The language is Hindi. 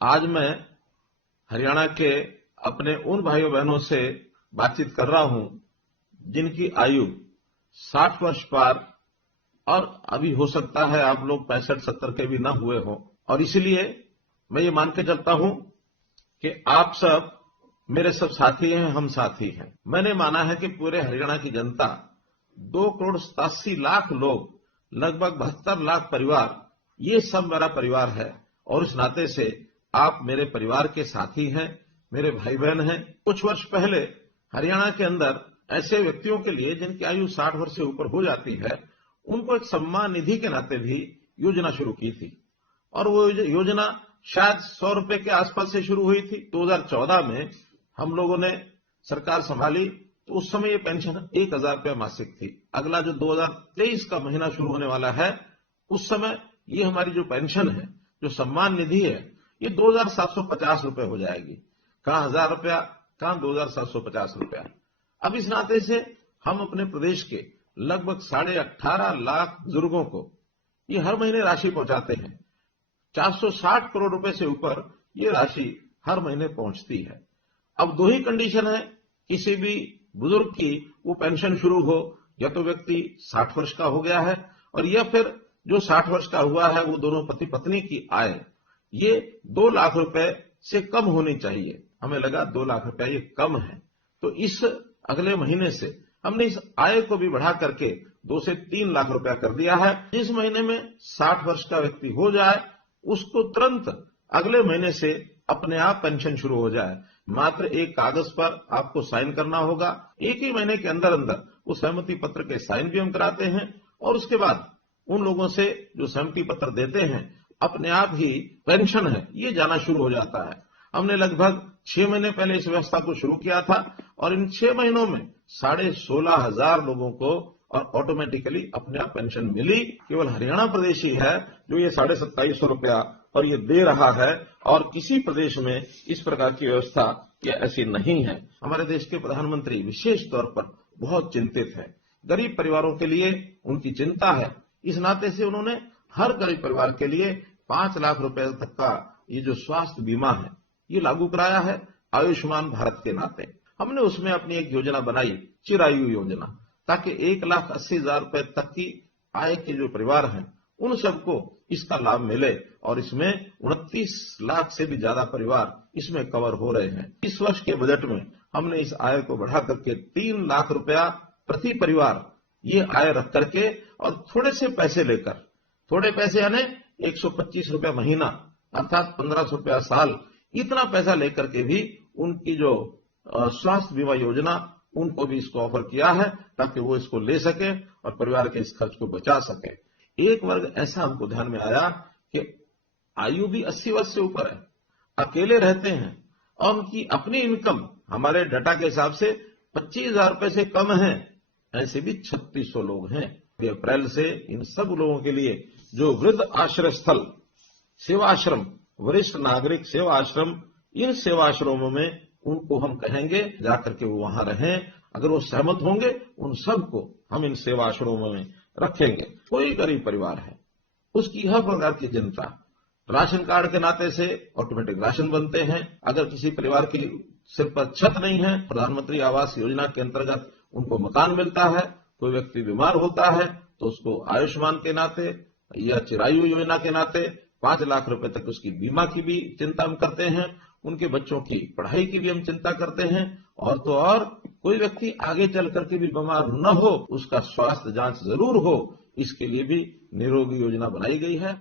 आज मैं हरियाणा के अपने उन भाइयों बहनों से बातचीत कर रहा हूं जिनकी आयु 60 वर्ष पार और अभी हो सकता है आप लोग 65-70 के भी ना हुए हो, और इसलिए मैं ये मान के चलता हूं कि आप सब मेरे सब साथी हैं, हम साथी हैं। मैंने माना है कि पूरे हरियाणा की जनता 2,87,00,000 लोग, लगभग 72 लाख परिवार, ये सब मेरा परिवार है और इस नाते से आप मेरे परिवार के साथी हैं, मेरे भाई बहन हैं। कुछ वर्ष पहले हरियाणा के अंदर ऐसे व्यक्तियों के लिए जिनकी आयु 60 वर्ष से ऊपर हो जाती है, उनको एक सम्मान निधि के नाते भी योजना शुरू की थी और वो योजना शायद 100 रुपए के आसपास से शुरू हुई थी। 2014 में हम लोगों ने सरकार संभाली तो उस समय ये पेंशन 1,000 रुपया मासिक थी। अगला जो 2023 का महीना शुरू होने वाला है, उस समय ये हमारी जो पेंशन है, जो सम्मान निधि है, ये 2,750 रुपए हो जाएगी। कहां 1,000 रुपया, कहां 2,750 रुपया। अब इस नाते से हम अपने प्रदेश के लगभग 18.5 लाख बुजुर्गों को ये हर महीने राशि पहुंचाते हैं। 460 करोड़ रुपए से ऊपर ये राशि हर महीने पहुंचती है। अब दो ही कंडीशन है किसी भी बुजुर्ग की वो पेंशन शुरू हो, या तो व्यक्ति 60 वर्ष का हो गया है और या फिर जो 60 वर्ष का हुआ है वो दोनों पति पत्नी की आय ये 2 लाख रुपए से कम होनी चाहिए। हमें लगा 2 लाख रुपया ये कम है, तो इस अगले महीने से हमने इस आय को भी बढ़ा करके 2 से 3 लाख रुपया कर दिया है। जिस महीने में 60 वर्ष का व्यक्ति हो जाए उसको तुरंत अगले महीने से अपने आप पेंशन शुरू हो जाए। मात्र एक कागज पर आपको साइन करना होगा। एक ही महीने के अंदर अंदर उस सहमति पत्र के साइन भी हम कराते हैं और उसके बाद उन लोगों से जो सहमति पत्र देते हैं अपने आप ही पेंशन है ये जाना शुरू हो जाता है। हमने लगभग 6 महीने पहले इस व्यवस्था को शुरू किया था और इन 6 महीनों में 16,500 लोगों को और ऑटोमेटिकली अपने आप पेंशन मिली। केवल हरियाणा प्रदेश ही है जो ये 2,750 रुपया और ये दे रहा है और किसी प्रदेश में इस प्रकार की व्यवस्था ये ऐसी नहीं है। हमारे देश के प्रधानमंत्री विशेष तौर पर बहुत चिंतित है, गरीब परिवारों के लिए उनकी चिंता है। इस नाते से उन्होंने हर गरीब परिवार के लिए 5 लाख रुपए तक का ये जो स्वास्थ्य बीमा है ये लागू कराया है आयुष्मान भारत के नाते। हमने उसमें अपनी एक योजना बनाई, चिरायु योजना, ताकि 1,80,000 रुपए तक की आय के जो परिवार हैं उन सबको इसका लाभ मिले और इसमें 29 लाख से भी ज्यादा परिवार इसमें कवर हो रहे हैं। इस वर्ष के बजट में हमने इस आय को बढ़ा करके 3 लाख रुपया प्रति परिवार ये आय रख करके और थोड़े से पैसे लेकर, थोड़े पैसे यानी 125 रुपया महीना अर्थात 1,500 रुपया साल, इतना पैसा लेकर के भी उनकी जो स्वास्थ्य बीमा योजना उनको भी इसको ऑफर किया है ताकि वो इसको ले सके और परिवार के इस खर्च को बचा सके। एक वर्ग ऐसा हमको ध्यान में आया कि आयु भी 80 वर्ष से ऊपर है, अकेले रहते हैं और उनकी अपनी इनकम हमारे डाटा के हिसाब से 25,000 रुपए से कम है। ऐसे भी 3,600 लोग हैं। अप्रैल से इन सब लोगों के लिए जो वृद्ध आश्रय स्थल, सेवाश्रम, वरिष्ठ नागरिक सेवा आश्रम, इन सेवाश्रमों में उनको हम कहेंगे जाकर के वो वहां रहें। अगर वो सहमत होंगे उन सबको हम इन सेवाश्रमों में रखेंगे। कोई गरीब परिवार है उसकी हर प्रकार की चिंता, राशन कार्ड के नाते से ऑटोमेटिक राशन बनते हैं। अगर किसी परिवार की सिर पर छत नहीं है, प्रधानमंत्री आवास योजना के अंतर्गत उनको मकान मिलता है। कोई व्यक्ति बीमार होता है तो उसको आयुष्मान के नाते या चिरायु योजना के नाते 5 लाख रुपए तक उसकी बीमा की भी चिंता हम करते हैं। उनके बच्चों की पढ़ाई की भी हम चिंता करते हैं। और तो और कोई व्यक्ति आगे चल करके भी बीमार न हो, उसका स्वास्थ्य जांच जरूर हो, इसके लिए भी निरोगी योजना बनाई गई है।